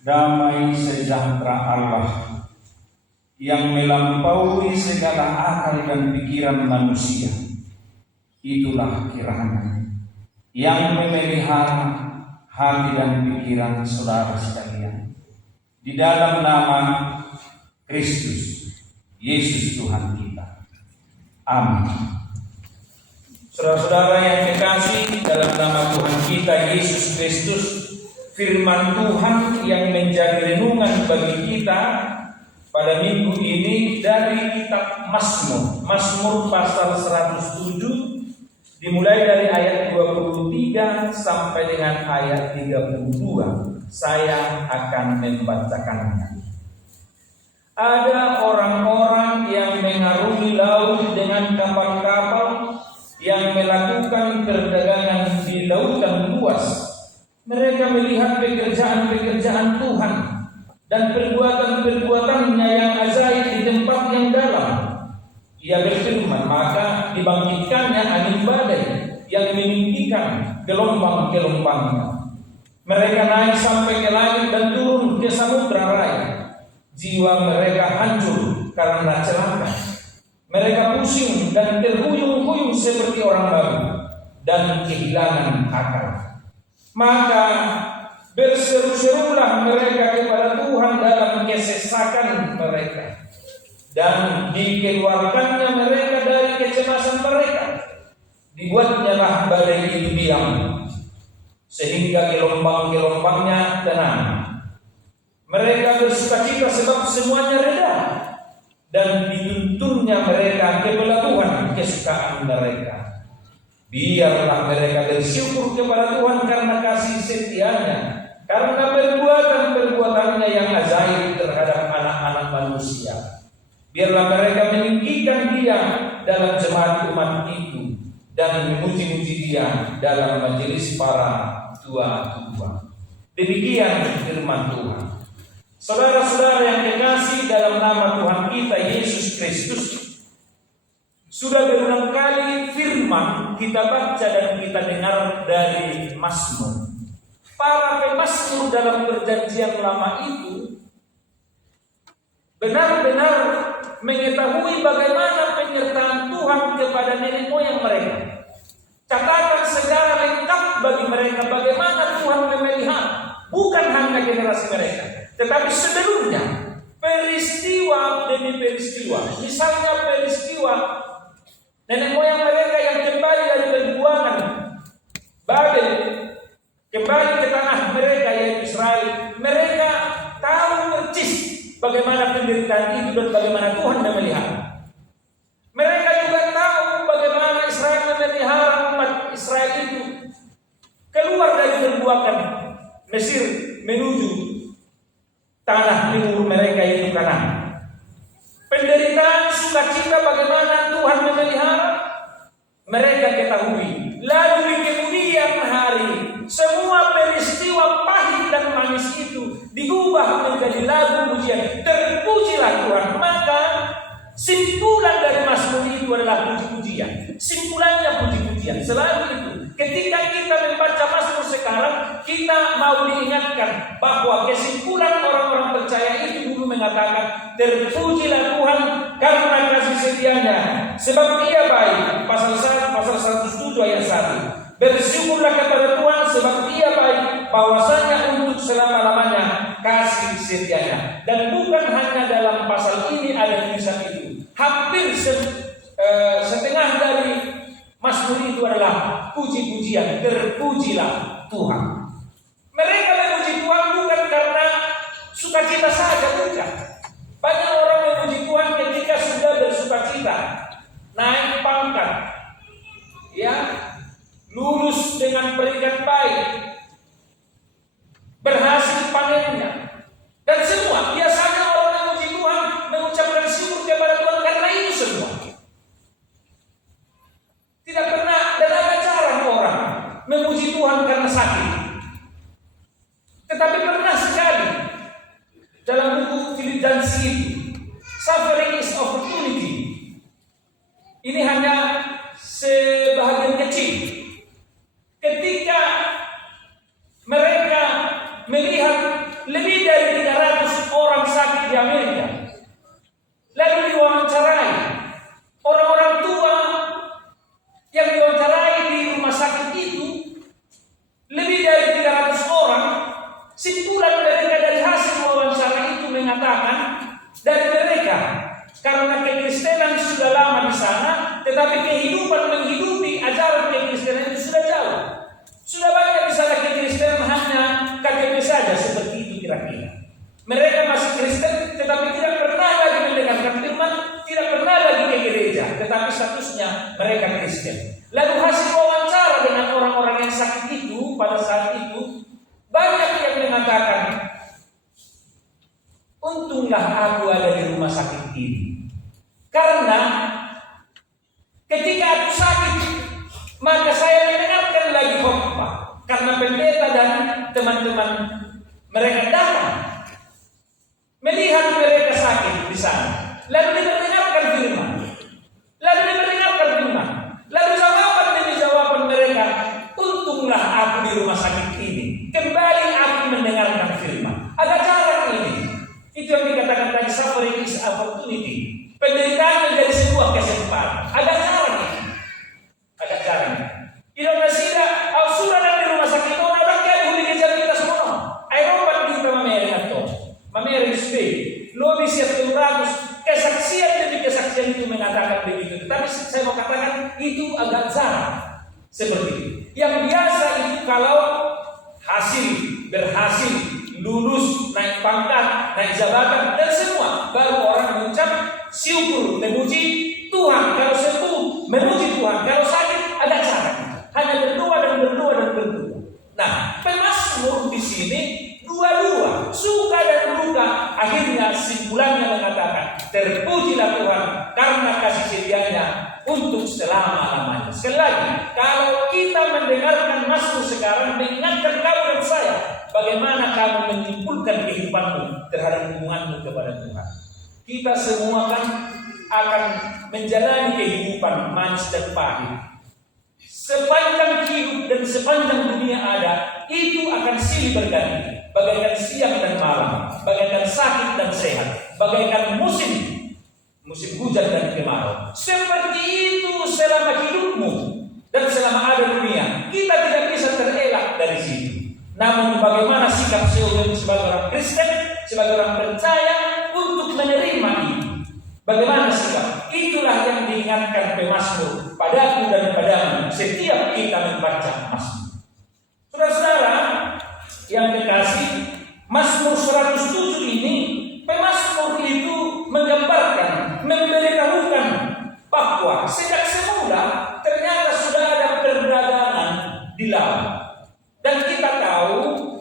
damai sejahtera Allah yang melampaui segala akal dan pikiran manusia, itulah kiranya yang memelihara hati dan pikiran saudara sekalian di dalam nama Kristus Yesus Tuhan kita. Amin. Saudara-saudara yang kekasih, dalam nama Tuhan kita Yesus Kristus, firman Tuhan yang menjadi renungan bagi kita pada minggu ini dari kitab Mazmur pasal 107, dimulai dari ayat 23 sampai dengan ayat 32. Saya akan membacakannya. Ada orang-orang yang mengarungi laut dengan kapal-kapal, yang melakukan perdagangan di lautan luas. Mereka melihat pekerjaan-pekerjaan Tuhan dan perbuatan-perbuatannya yang ajaib di tempat yang dalam. Ia berfirman, maka dibangkitkannya angin badai yang meninggikan gelombang-gelombangnya. Mereka naik sampai ke langit dan turun ke samudra raya. Jiwa mereka hancur karena celaka. Mereka pusing dan terhuyung-huyung seperti orang baru dan kehilangan akal. Maka berseru-serulah mereka kepada Tuhan dalam kesesakan mereka, dan dikeluarkannya mereka dari kecemasan mereka. Dibuatnyalah badai itu diam, sehingga gelombang-gelombangnya tenang. Mereka bersukacita sebab semuanya reda, dan dituntunnya mereka kepada Tuhan kesukaan mereka. Biarlah mereka bersyukur kepada Tuhan karena kasih setianya, karena perbuatan-perbuatannya yang ajaib terhadap anak-anak manusia. Biarlah mereka meninggikan Dia dalam jemaat umat itu, dan memuji-muji Dia dalam majelis para tua-tua. Demikian firman Tuhan. Saudara-saudara yang kekasih, dalam nama Tuhan kita Yesus Kristus, sudah berulang kali firman kita baca dan kita dengar dari Mazmur. Para pemazmur dalam perjanjian lama itu benar-benar mengetahui bagaimana penyertaan Tuhan kepada nenek moyang mereka. Catatan sejarah lengkap bagi mereka bagaimana Tuhan memelihara, bukan hanya generasi mereka, tetapi sebelumnya, peristiwa demi peristiwa. Misalnya peristiwa nenek moyang mereka yang kembali dari perbuangan Babel, kembali ke tanah mereka yaitu Israel. Mereka tahu persis bagaimana penderitaan itu dan bagaimana Tuhan memelihara. Mereka juga tahu bagaimana Israel memelihara umat Israel itu keluar dari perbuatan Mesir menuju tanah timur mereka yaitu Kanaan. Penderitaan sukacita bagaimana Tuhan memelihara mereka ketahui. Lalu di kemudian hari semua peristiwa pahit dan manis itu diubah menjadi lagu pujian. Terpujilah Tuhan. Maka simpulan dari Mazmur itu adalah puji-pujian. Simpulannya puji-pujian. Selalu itu. Ketika kita membaca Mazmur sekarang, kita mau diingatkan bahwa kesimpulan orang-orang percaya itu dulu mengatakan, terpujilah Tuhan karena kasih setianya, sebab Dia baik. Pasal 107 ayat 1. Bersyukurlah kepada Tuhan sebab Dia baik, bahwasanya untuk selama-lamanya kasih setianya. Dan bukan hanya dalam pasal ini ada tulisan itu. Hampir setengah dari Mazmur itu adalah puji-pujian. Terpujilah Tuhan. Mereka memuji Tuhan bukan karena sukacita saja, bukan. Banyak orang memuji Tuhan ketika sudah bersukacita, naik pangkat, ya, lulus dengan peringkat baik, berhasil panennya, dan semua. Biasanya orang memuji Tuhan mengucapkan syukur kepada Tuhan karena itu semua. Tidak pernah dan ada jarang orang memuji Tuhan karena sakit. Tetapi pernah sekali dalam buku Filipensi itu, suffering is opportunity. Ini hanya sebahagian kecil. Ketika mereka melihat lebih dari sakit di Amerika. Lalu diwawancarai. Orang-orang tua yang diwawancarai di rumah sakit itu lebih dari 300 orang. Simpulan mereka dari hasil wawancara itu mengatakan dari mereka, karena kekristenan sudah lama di sana, tetapi kehidupan menghidupi ajaran kekristenan itu sudah jauh. Sudah banyak di sana kekristenan hanya KTP saja, seperti itu kira-kira. Mereka masih Kristen, tetapi tidak pernah lagi mendengarkan firman, tidak pernah lagi ke gereja, tetapi statusnya mereka Kristen. Lalu hasil wawancara dengan orang-orang yang sakit itu pada saat itu, banyak yang mengatakan, untunglah aku ada di rumah sakit ini. Karena ketika aku sakit, maka saya mendengarkan lagi khotbah. Karena pendeta dan teman-teman mereka datang melihat mereka sakit di sana. Lalu dia mendengarkan firman. Lalu jawaban mereka, untunglah aku di rumah sakit ini. Kembali aku mendengarkan firman. Agak jarang ini. Itu yang dikatakan tadi, suffering is opportunity. Penderitaan menjadi sebuah kesempatan. Agak jarang ini. Indonesia, sudah di rumah sakit itu, orang kayak boleh kejar kita semua. Eropa kita mamere atau mamere Spain. Lebih siap 200 kesaksian demi kesaksian itu mengatakan begitu. Tapi saya mau katakan itu agak jarang seperti itu. Yang biasa itu kalau berhasil, lulus, naik pangkat, naik jabatan dan semua, baru orang mengucap syukur, memuji Tuhan. Kalau sembuh, memuji Tuhan. Kalau sakit, ada cara. Hanya berdoa. Nah, pemazmur di sini dua-dua, suka dan duka. Akhirnya simpulannya mengatakan, terpujilah Tuhan karena kasih setianya untuk selama-lamanya. Sekali lagi, kalau kita mendengarkan mazmur sekarang, mengingatkan kamu dan saya, bagaimana kamu menyimpulkan kehidupanmu terhadap hubunganmu kepada Tuhan. Kita semua kan akan menjalani kehidupan manis dan pahit. Sepanjang hidup dan sepanjang dunia ada, itu akan silih berganti. Bagaikan siang dan malam, bagaikan sakit dan sehat, bagaikan musim hujan dan kemarau. Seperti itu selama hidupmu dan selama ada dunia. Kita tidak bisa terelak dari situ. Namun bagaimana sikap sebagai orang Kristen, sebagai orang percaya untuk menerima itu? Bagaimana sikap? Itulah yang diingatkan pemazmur padaku dan padamu setiap kita membaca mazmur. Saudara-saudara yang kekasih, Mazmur 107 ini, pemazmur itu menggambarkan, memberitahukan bahwa sejak semula ternyata sudah ada perdagangan di laut. Dan kita tahu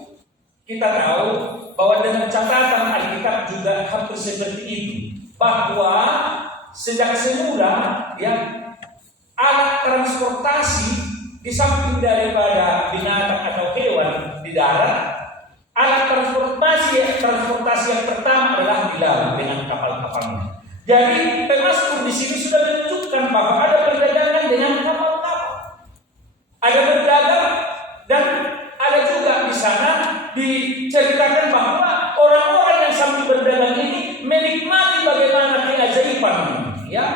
bahwa dengan catatan Alkitab juga hampir seperti itu, bahwa sejak semula alat transportasi di samping daripada binatang atau hewan di darat, alat transportasi yang pertama adalah di laut dengan kapal-kapalnya. Jadi pemazmur di sini sudah menunjukkan bahwa ada perdagangan dengan kapal-kapal. Ada berdagang dan ada juga di sana diceritakan bahwa orang-orang yang sambil berdagang ini menikmati bagaimana keajaiban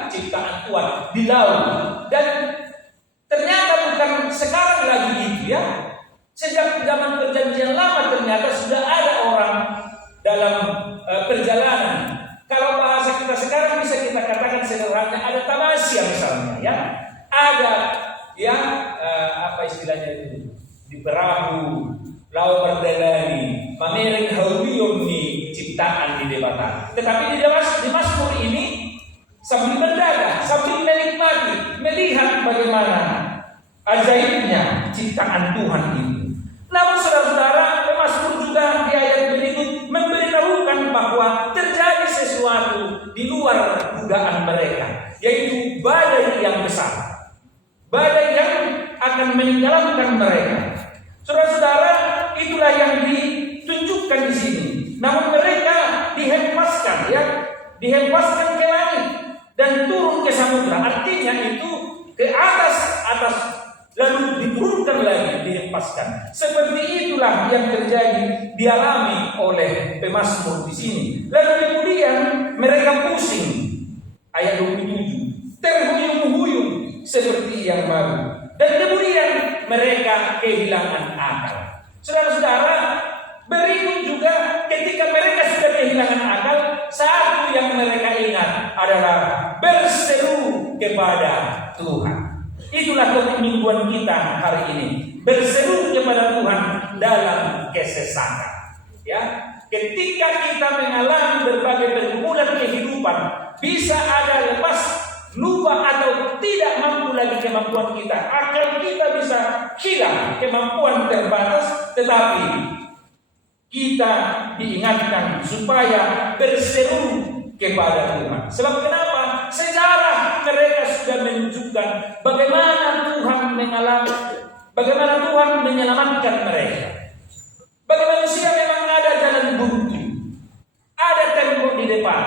ciptaan Tuhan di laut. Dan ternyata bukan sekarang lagi gitu Sejak zaman perjanjian lama ternyata sudah ada orang dalam perjalanan. Kalau bahasa kita sekarang bisa kita katakan sederhana, ada tamasya misalnya Ada apa istilahnya itu? Di perahu, lau berdalani, mamering haurion ni ciptaan di debatan. Tetapi di mazmur ini sambil berdagang, sambil menikmati, melihat bagaimana ajaibnya ciptaan Tuhan ini. Namun saudara-saudara, pemazmur juga di ayat berikut memberitahukan bahwa terjadi sesuatu di luar dugaan mereka, yaitu badai yang besar, badai yang akan menenggelamkan mereka. Saudara-saudara, itulah yang ditunjukkan di sini. Namun mereka dihempaskan ke langit dan turun ke samudra. Artinya itu ke atas lalu diturunkan lagi, dihempaskan. Seperti itulah yang terjadi di dialami oleh pemazmur di sini. Lalu kemudian mereka pusing. Ayat 27, terhuyung-huyung seperti yang baru. Dan kemudian mereka kehilangan akal. Saudara-saudara, berikut juga ketika mereka sudah kehilangan akal, satu yang mereka ingat adalah berseru kepada Tuhan. Itulah topik mingguan kita hari ini. Berseru kepada Tuhan dalam kesesakan. Ya, ketika kita mengalami berbagai pergumulan kehidupan, bisa ada lepas lupa atau tidak mampu lagi kemampuan kita. Akal kita bisa hilang, kemampuan terbatas, tetapi kita diingatkan supaya berseru kepada Tuhan. Sebab kenapa? Sejarah mereka sudah menunjukkan bagaimana Tuhan mengalami, bagaimana Tuhan menyelamatkan mereka. Bagi manusia memang ada jalan buntu, ada tembok di depan,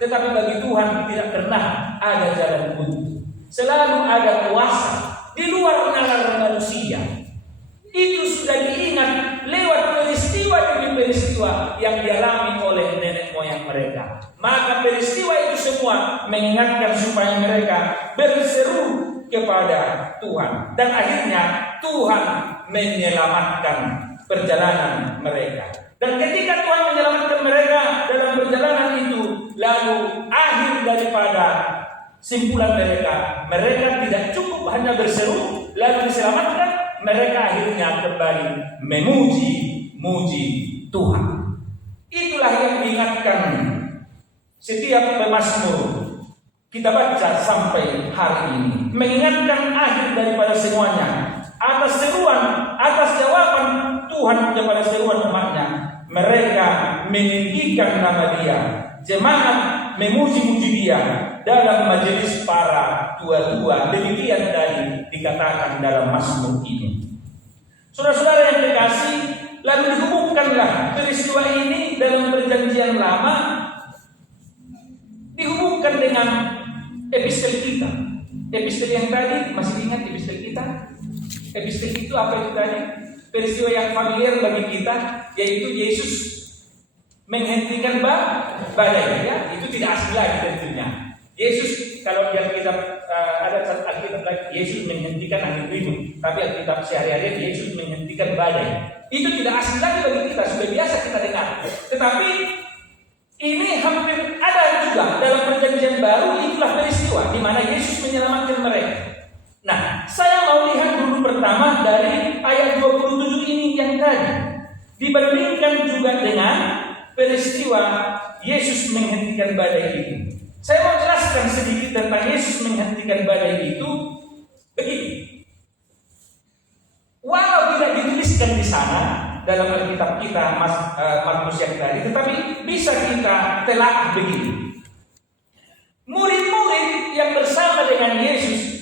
tetapi bagi Tuhan tidak pernah ada jalan buntu. Selalu ada kuasa di luar nalar manusia. Itu sudah diingat lewat peristiwa demi peristiwa yang dialami oleh nenek moyang mereka. Maka peristiwa itu semua mengingatkan supaya mereka berseru kepada Tuhan. Dan akhirnya Tuhan menyelamatkan perjalanan mereka. Dan ketika Tuhan menyelamatkan mereka dalam perjalanan itu, lalu akhir daripada simpulan mereka tidak cukup hanya berseru lalu diselamatkan, mereka akhirnya kembali memuji Tuhan. Itulah yang diingatkan setiap pemazmur kita baca sampai hari ini, mengingatkan akhir daripada semuanya. Atas seruan, atas jawaban Tuhan kepada seruan umatnya, mereka meninggikan nama Dia, jemaat memuji-muji Dia dalam majelis para tua-tua. Demikian tadi dikatakan dalam mazmur ini. Saudara-saudara yang kekasih, lalu dihubungkanlah peristiwa ini dalam perjanjian lama, dihubungkan dengan epistel kita. Epistel yang tadi, masih ingat epistel kita? Epistel itu apa itu tadi? Peristiwa yang familiar bagi kita, yaitu Yesus menghentikan badai. Ya, itu tidak asing lagi tentunya. Yesus, kalau yang kita ada satu Alkitab lagi, Yesus menghentikan angin ribut. Tapi Alkitab sehari-hari Yesus menghentikan badai. Itu tidak asing lagi bagi kita, sudah biasa kita dengar. Tetapi ini hampir ada juga dalam perjanjian baru. Itulah peristiwa di mana Yesus menyelamatkan mereka. Nah, saya mau lihat dulu pertama dari ayat 27 ini yang tadi, dibandingkan juga dengan peristiwa Yesus menghentikan badai itu. Saya mau jelaskan sedikit tentang Yesus menghentikan badai itu begini. Walau tidak dituliskan di sana dalam Alkitab kita Markus yang tadi, tetapi bisa kita telaah begini. Murid-murid yang bersama dengan Yesus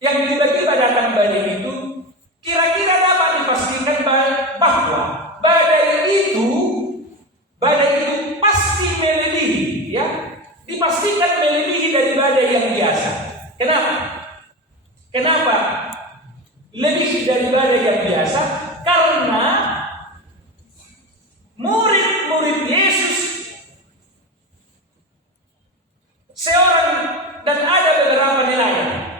yang tiba-tiba datang badai itu, kira-kira dapat dipastikan bahwa badai itu pasti melebihi, ya, dipastikan melebihi dari badai yang biasa. Kenapa lebih dari badai yang biasa? Karena murid-murid Yesus seorang dan ada beberapa nelayan.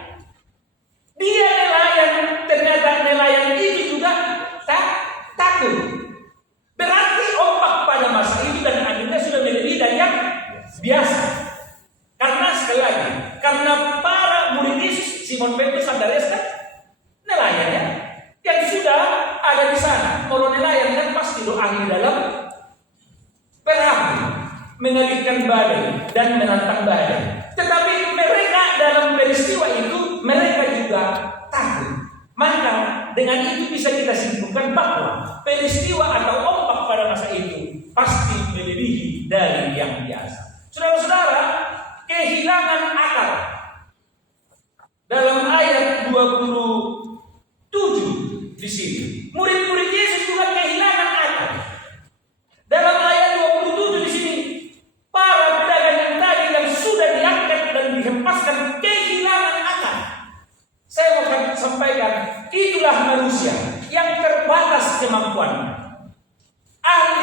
Dia nelayan, ternyata nelayan itu juga takut. Berarti ombak pada masa itu dan anginnya sudah melebihi dari yang biasa. Karena sekali lagi, karena para murid Yesus, Simon Petrus, Andreas kan nelayan ya, yang sudah ada di sana. Kalau nelayan kan pasti ahli dalam perahu, mengalihkan badai dan menantang badai. Tetapi mereka dalam peristiwa itu mereka juga takut. Maka dengan itu bisa kita simpulkan bahwa peristiwa atau ombak pada masa itu pasti melebihi dari yang biasa. Saudara-saudara, kehilangan akal. Dalam ayat 27 di sini, murid-murid Yesus juga kehilangan akal. Dalam ayat 27 di sini, para pedagang yang tadi yang sudah diangkat dan dihempaskan kehilangan akal. Saya mau sampaikan, itulah manusia yang terbatas kemampuannya. Ahli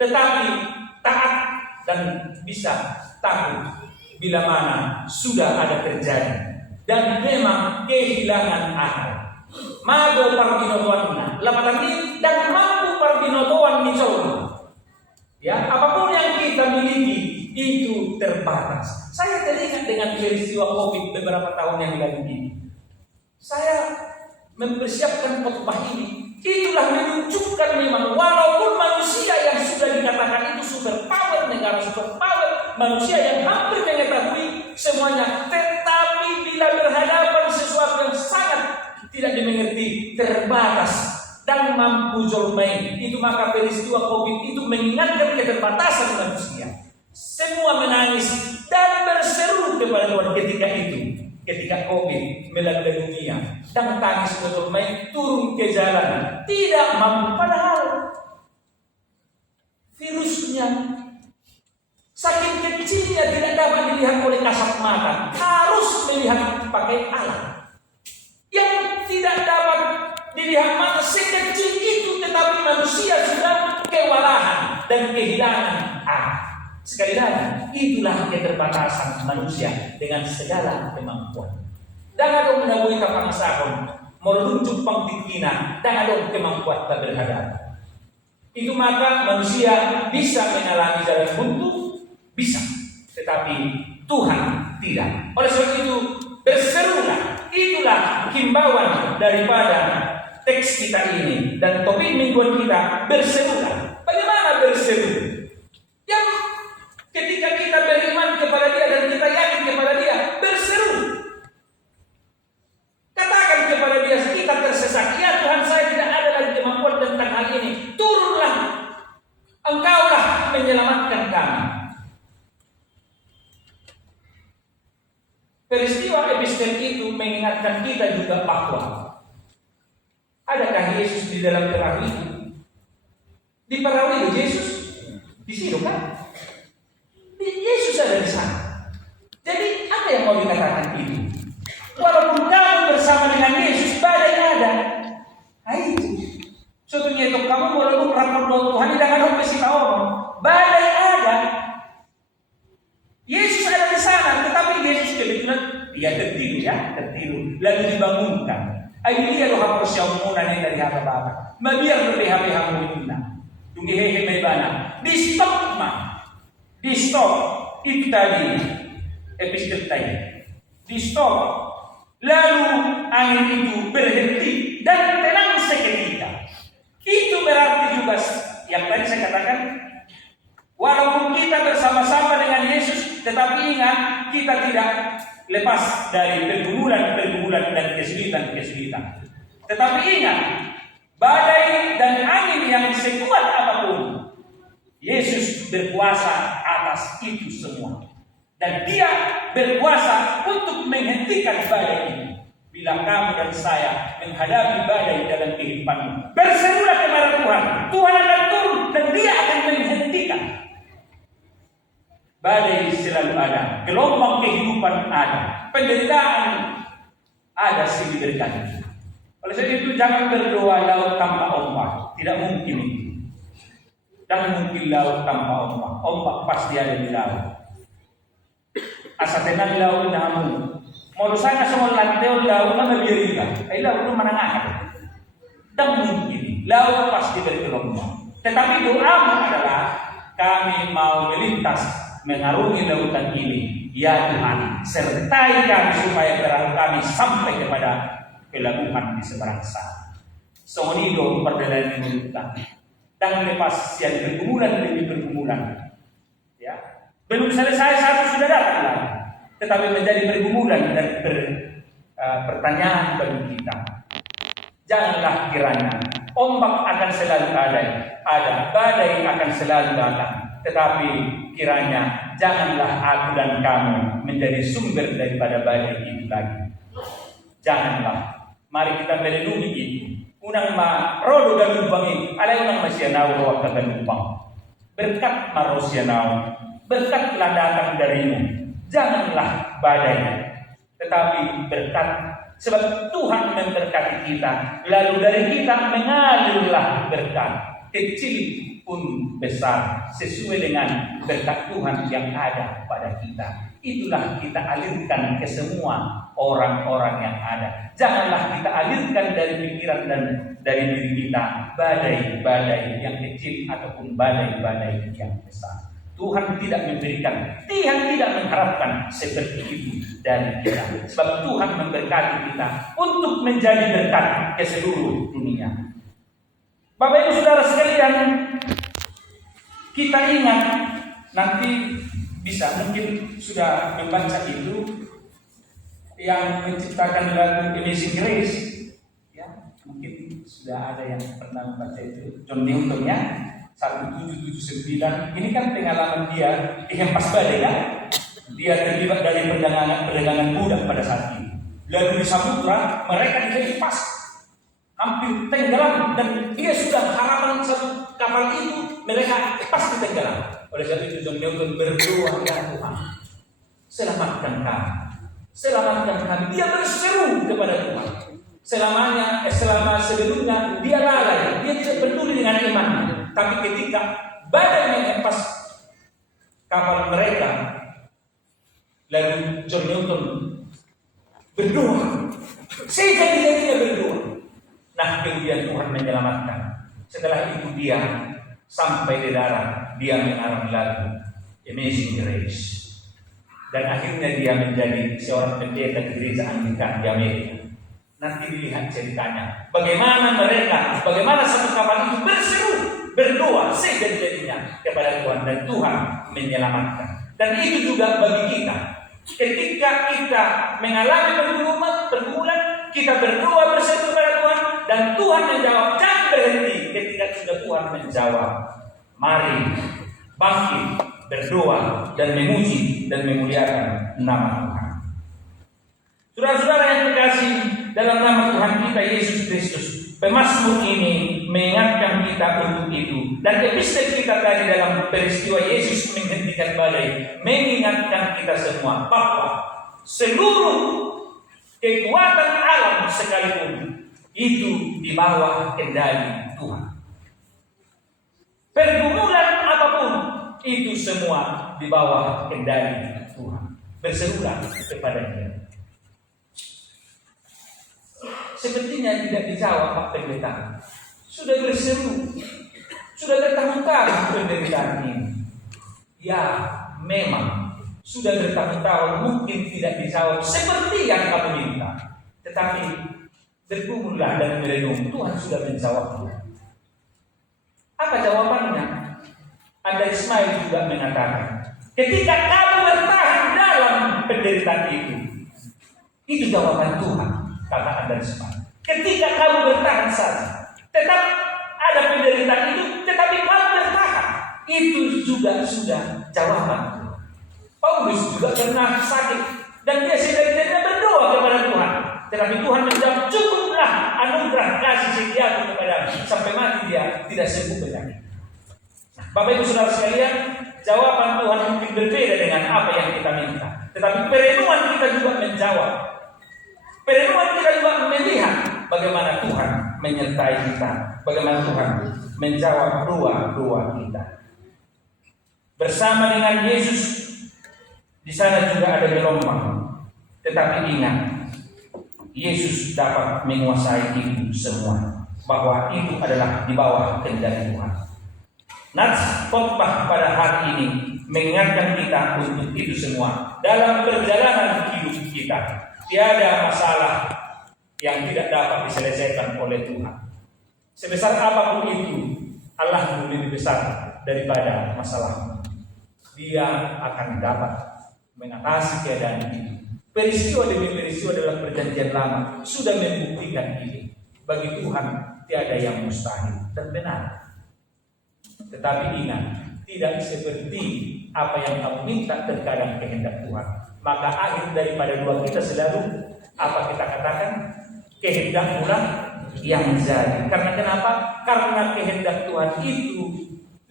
tetapi taat dan bisa takut bila mana sudah ada terjadi dan memang kehilangan akal. Mago parbinotoan lapatan dan mampu parbinotoan misalnya. Ya, apapun yang kita miliki itu terbatas. Saya teringat dengan peristiwa COVID beberapa tahun yang lalu ini. Saya mempersiapkan khotbah ini. Itulah menunjukkan memang walaupun manusia yang sudah dikatakan itu super power, negara super power, manusia yang hampir mengetahui semuanya, tetapi bila berhadapan sesuatu yang sangat tidak dimengerti, terbatas dan mampu jolmai, itu maka peristiwa COVID itu mengingatkan keterbatasan manusia. Semua menangis dan berseru kepada Tuhan ketika itu, ketika COVID melanda dunia dan tangis jolmai turun ke jalan, tidak mampu, padahal virusnya saking kecilnya tidak dapat dilihat oleh kasat mata, harus melihat pakai alat yang tidak dapat dilihat mata sekecil itu, tetapi manusia sudah kewalahan dan kehilangan akal. Sekali lagi, itulah keterbatasan manusia dengan segala kemampuan. Dan ada menawai kapang sakon, merunjuk pangtikina, dan ada kemampuan tak berhadapan. Itu maka manusia bisa mengalami jalan buntu, bisa, tetapi Tuhan tidak. Oleh sebab itu berserulah, itulah himbauan daripada teks kita ini dan topik mingguan kita, berserulah. Bagaimana berseru? Yang ketika kita beriman kepada Dia dan kita yakin kepada Dia, berseru. Katakan kepada Dia, kita tersesat. Ya Tuhan, saya tidak ada lagi kemampuan tentang hal ini. Turunlah, Engkaulah menyelamatkan kami. Peristiwa epistem itu mengingatkan kita juga bahwa adakah Yesus di dalam perahu itu? Di perahu itu Yesus di situ kan? Yesus ada di sana. Jadi apa yang mau dikatakan itu? Walaupun kamu bersama dengan Yesus, badai ada. Nah itu. Contohnya itu kamu mau lalu rapor doa Tuhan tidak ada pesi kawan. Badai ada. Yesus ada di sana, tetapi Yesus kebetulan dia tertidur, lalu dibangunkan. Ay dia lo hapos siya muna na dari hata bata. Mabiyar lo leha-leha mo ina. Tunggihehe may bana. Di-stop ma. Di-stop. Itu tadi episode tadi. Di-stop. Lalu angin itu berhenti dan tenang seketika. Itu berarti juga yang tadi saya katakan, walaupun kita bersama-sama dengan Yesus, tetapi ingat kita tidak lepas dari pergumulan dan kesulitan. Tetapi ingat, badai dan angin yang sekuat apapun, Yesus berkuasa atas itu semua. Dan Dia berkuasa untuk menghentikan badai ini. Bila kamu dan saya menghadapi badai dalam kehidupanmu, berserulah kepada Tuhan. Tuhan akan turun dan Dia akan menghentikan. Badai selalu ada, gelombang kehidupan ada, penderitaan ada silih berganti. Oleh sebab itu jangan berdoa laut tanpa ombak, tidak mungkin itu. Jangan mungkin laut tanpa ombak, ombak pasti ada di laut. Asa tenang laut namun, mau sana semua lantai laut mana biarkan, laut itu menengah. Dan mungkin laut pasti bergelombang. Tetapi doamu adalah kami mau melintas mengarungi lautan ini, ya Tuhan, sertai kami supaya perahu kami sampai kepada pelabuhan di seberang sana. Sonido perjalanan menuju kami. Dan lepas yang pergumulan demi pergumulan, ya, belum selesai satu sudah datang lagi, tetapi menjadi pergumulan dan pertanyaan bagi kita. Janganlah kiranya ombak akan selalu ada, badai akan selalu datang. Tetapi kiranya janganlah aku dan kamu menjadi sumber daripada badai itu lagi. Janganlah. Mari kita merenungi itu. Unang rodo galubangi, alay unang masyanaw rawag kagalumbang. Berkat marosyanaw, berkatlah datang darimu. Janganlah badai, tetapi berkat. Sebab Tuhan memberkati kita, lalu dari kita mengalirlah berkat. kecil pun besar, sesuai dengan berkat Tuhan yang ada pada kita. Itulah kita alirkan ke semua orang-orang yang ada. Janganlah kita alirkan dari pikiran dan dari diri kita badai-badai yang kecil ataupun badai-badai yang besar. Tuhan tidak memberikan, Tuhan tidak mengharapkan seperti itu dari kita. Sebab Tuhan memberkati kita untuk menjadi berkat ke seluruh dunia. Bapak Ibu Saudara sekalian, kita ingat nanti bisa mungkin sudah membaca itu yang menciptakan lagu Amazing Grace, ya mungkin sudah ada yang pernah membaca itu, John Newton ya, 1779. Ini kan pengalaman dia dihempas badai kan? Dia terlibat dari perdagangan budak pada saat itu. Lalu di samudra mereka dihempas hampir tenggelam, dan dia sudah harapan satu kapal itu mereka pasti tenggelam. Oleh sebab itu John Newton berdoa, ya Tuhan, selamatkan kami, selamatkan kami. Dia berseru kepada Tuhan. Selama sebelumnya dia lalai, dia tidak peduli dengan imannya. Tapi ketika badai menghempas kapal mereka, lalu John Newton berdoa, sejadi-jadinya berdoa. Nah, kemudian Tuhan menyelamatkan. Setelah itu dia sampai di darat, dia mengarang lagu Amazing Grace. Dan akhirnya dia menjadi seorang pendeta gereja Anglikan di Amerika. Nanti dilihat ceritanya. Bagaimana satu kapal itu berseru, berdoa sejadi-jadinya kepada Tuhan, dan Tuhan menyelamatkan. Dan itu juga bagi kita. Ketika kita mengalami pergumulan, kita berdoa berseru kepada Tuhan, dan Tuhan menjawab. Jangan berhenti ketika sudah Tuhan menjawab. Mari bangkit, berdoa, dan memuji dan memuliakan nama Tuhan. Saudara-saudara yang terkasih, dalam nama Tuhan kita Yesus Kristus, pemazmur ini mengingatkan kita untuk itu. Dan episode kita tadi dalam peristiwa Yesus menghentikan badai mengingatkan kita semua bahwa seluruh kekuatan alam sekalipun itu di bawah kendali Tuhan. Pergumulan apapun itu semua di bawah kendali Tuhan. Berserulah kepada Dia. Sepertinya tidak dijawab Pak Pendeta. Sudah berseru, sudah bertahun-tahun penderitaan ini. Ya, memang sudah bertahun-tahun mungkin tidak dijawab seperti yang kamu minta. Tetapi bergumullah dan merenung, Tuhan sudah menjawabnya. Apa jawabannya? Anda Ismail juga mengatakan, ketika kamu bertahan dalam penderitaan itu jawaban Tuhan. Kata Anda Ismail, ketika kamu bertahan saja, tetap ada penderitaan itu, tetapi kamu bertahan, itu juga sudah jawaban Tuhan. Paulus juga pernah sakit, dan dia sendiri berdoa kepada Tuhan, tetapi Tuhan menjawab, cukuplah anugerah kasih setiaku kepadamu, sampai mati dia tidak sembuh penyakit. Bapak Ibu Saudara sekalian, jawaban Tuhan mungkin berbeda dengan apa yang kita minta, tetapi perenungan kita juga menjawab. Perenungan kita juga melihat bagaimana Tuhan menyertai kita, bagaimana Tuhan menjawab doa-doa kita. Bersama dengan Yesus, di sana juga ada gelombang. Tetapi ingat, Yesus dapat menguasai itu semua, bahwa itu adalah di bawah kendali Tuhan. Nats khotbah pada hari ini mengingatkan kita untuk itu semua dalam perjalanan hidup kita. Tiada masalah yang tidak dapat diselesaikan oleh Tuhan. Sebesar apapun itu, Allah lebih besar daripada masalah. Dia akan dapat mengatasi keadaan ini. Peristiwa demi peristiwa dalam perjanjian lama sudah membuktikan ini. Bagi Tuhan tiada yang mustahil dan benar. Tetapi ingat, tidak seperti apa yang kamu minta terkadang kehendak Tuhan. Maka akhir daripada doa kita selalu apa kita katakan? Kehendak pula yang jadi. Karena kenapa? Karena kehendak Tuhan itu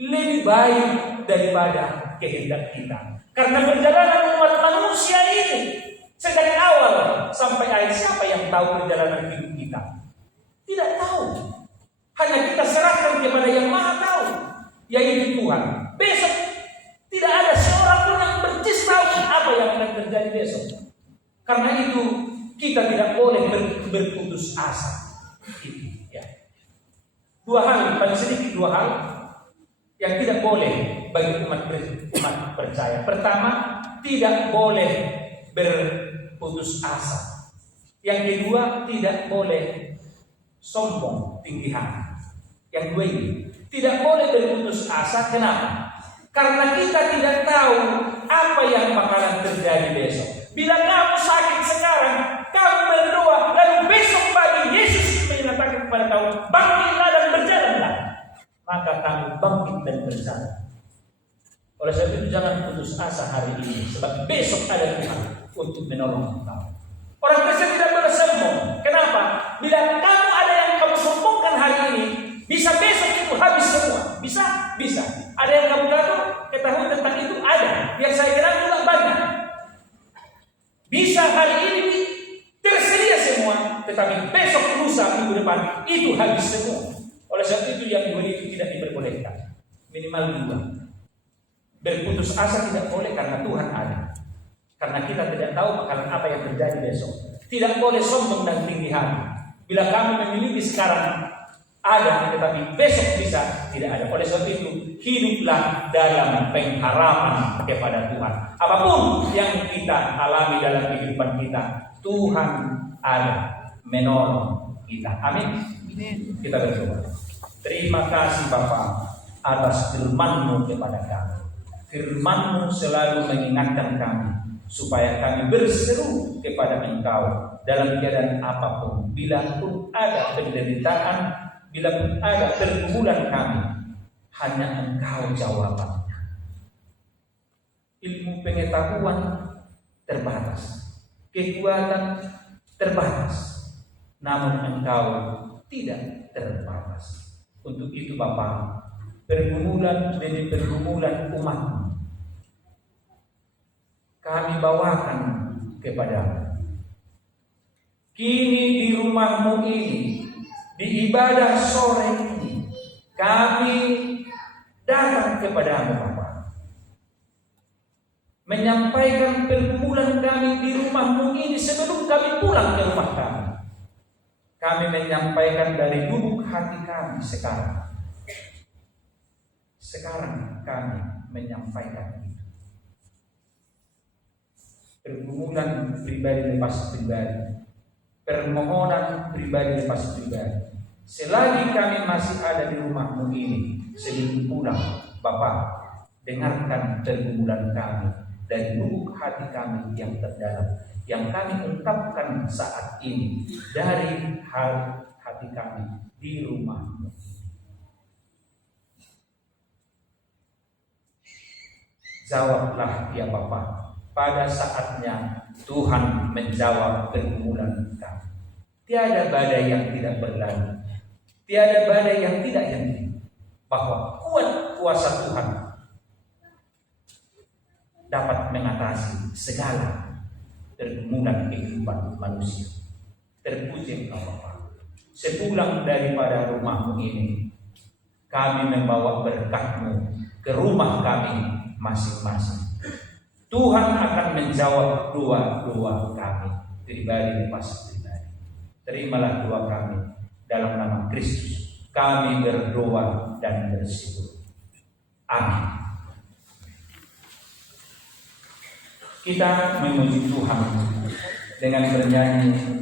lebih baik daripada kehendak kita. Karena perjalanan umat manusia ini sejak awal sampai akhir, siapa yang tahu perjalanan hidup kita? Tidak tahu. Hanya kita serahkan kepada yang Maha Tahu, yaitu Tuhan. Besok tidak ada seorang pun yang percis tahu apa yang akan terjadi besok. Karena itu kita tidak boleh berputus asa. Ya. Paling sedikit dua hal yang tidak boleh bagi umat percaya. Pertama, tidak boleh berputus asa. Yang kedua, tidak boleh sombong, tinggi hati. Yang dua ini tidak boleh berputus asa. Kenapa? Karena kita tidak tahu apa yang bakalan terjadi besok. Bila kamu sakit sekarang, kamu berdoa, lalu besok pagi Yesus menyatakan kepada kamu, bangkitlah dan berjalanlah, maka kamu bangkit dan berjalan. Oleh sebab itu jangan putus asa hari ini, sebab besok ada Tuhan untuk menolong kamu. Orang Kristen tidak boleh sombong. Kenapa? Bila kamu ada yang kamu sombongkan hari ini, bisa besok itu habis semua. Bisa? Bisa. Ada yang kamu ketahui tentang itu? Ada. Yang saya kenal juga banyak. Bisa hari ini tersedia semua, tetapi besok, lusa, minggu depan itu habis semua. Oleh sebab itu yang dua itu tidak diperbolehkan. Minimal dua. Berputus asa tidak boleh karena Tuhan ada. Karena kita tidak tahu bakalan apa yang terjadi besok. Tidak boleh sombong dan tinggi hati. Bila kamu memiliki sekarang ada, tetapi besok bisa tidak ada. Oleh sebab itu, hiduplah dalam pengharapan kepada Tuhan. Apapun yang kita alami dalam kehidupan kita, Tuhan ada menolong kita. Amin. Kita berdoa. Terima kasih Bapa atas firman-Mu kepada kami. Firman-Mu selalu mengingatkan kami supaya kami berseru kepada Engkau dalam keadaan apapun. Bila pun ada penderitaan, bila pun ada pergumulan kami, hanya Engkau jawabannya. Ilmu pengetahuan terbatas, kekuatan terbatas, namun Engkau tidak terbatas. Untuk itu Bapa, pergumulan demi pergumulan umat-Mu kami bawakan kepadamu. Kini di rumah-Mu ini, di ibadah sore ini, kami datang kepadamu Bapa, menyampaikan pergumulan kami di rumah-Mu ini sebelum kami pulang ke rumah kami. Kami menyampaikan dari lubuk hati kami sekarang. Sekarang kami menyampaikan itu. Pergumulan pribadi lepas pribadi, permohonan pribadi lepas pribadi. Selagi kami masih ada di rumah-Mu ini, sebelum pulang, Bapa, dengarkan pergumulan kami dari lubuk hati kami yang terdalam, yang kami ungkapkan saat ini dari hati kami di rumah-Mu. Jawablah ya Bapa. Pada saatnya Tuhan menjawab pergumulan kami. Tiada badai yang tidak berlalu, tiada badai yang tidak henti, bahwa kuat kuasa Tuhan dapat mengatasi segala pergumulan kehidupan manusia. Terpuji Engkau Bapa. Sepulang daripada rumah-Mu ini, kami membawa berkat-Mu ke rumah kami masing-masing. Tuhan akan menjawab doa-doa kami pribadi lepas pribadi. Terimalah doa kami dalam nama Kristus. Kami berdoa dan bersyukur. Amin. Kita memuji Tuhan dengan bernyanyi.